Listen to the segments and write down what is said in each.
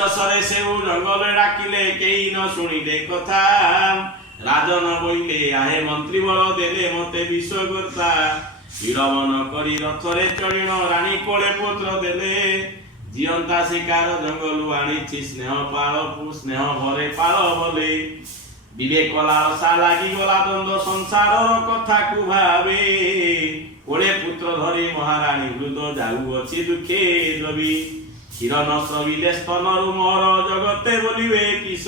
उच्चस्वरे से जंगल डाकिले केही न शुणिले कथा राजन बोइले आहे मंत्री बल देले मते विश्वकर्ता विरमन करी रथरे चढ़िण राणी कोले पुत्र देले जियंता शिकार जंगलु आनीछि स्नेह पाल स्नेह भरे पाल बोले विवेक लालसा लागी गला द्वंद्व संसार कथा को भावे कोले पुत्र धरी महाराणी वृद्ध जाऊअछि दुखे द्रवी किरण स्रविले स्तनरु मोर जगते बोलिवे किस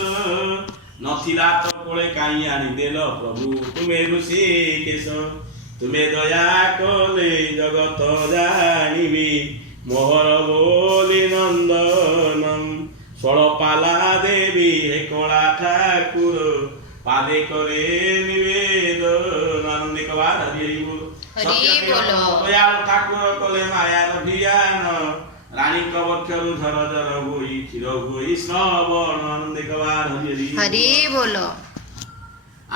नथिला तो कोले काई आनी देल प्रभु तुमे ऋषि केश तुमे दया कले जगत जानिबी मोहर बोली नंदनम षोलपाला देवी हे कला ठाकुर पादे करे निवेदन आनंद कवार हरि बोलो दयाल ठाकुर कले माया अभियान रानी कवक्षरु झर झर होई क्षीर होई श्रवण आनंद कवार हरि बोलो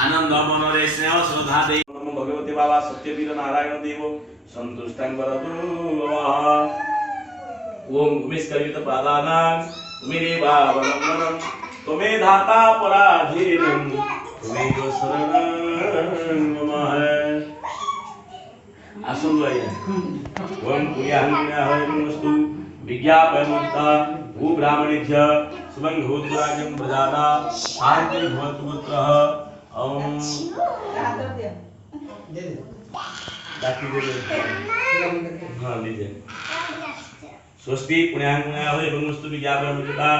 आनंद मन रे स्नेह श्रद्धा दे नमो भगवते बाबा सत्यवीर नारायण देव संतुष्टं वरतु ओम भूमिष्ठयुत पादानां तुमेवावलम्बनं तुमे धाता पराधीनं तुमेव शरणं मम आसन लय ओम पुण्याहंस्तु विज्ञापयमुक्ता भू ब्राह्मणेभ्य शुभं भूतराजं प्रजाता शान्ति भवतु पुत्रः ओम बाकी दे हां लीजिए स्वस्ति पुण्याहंस्तु विज्ञापयमुक्ता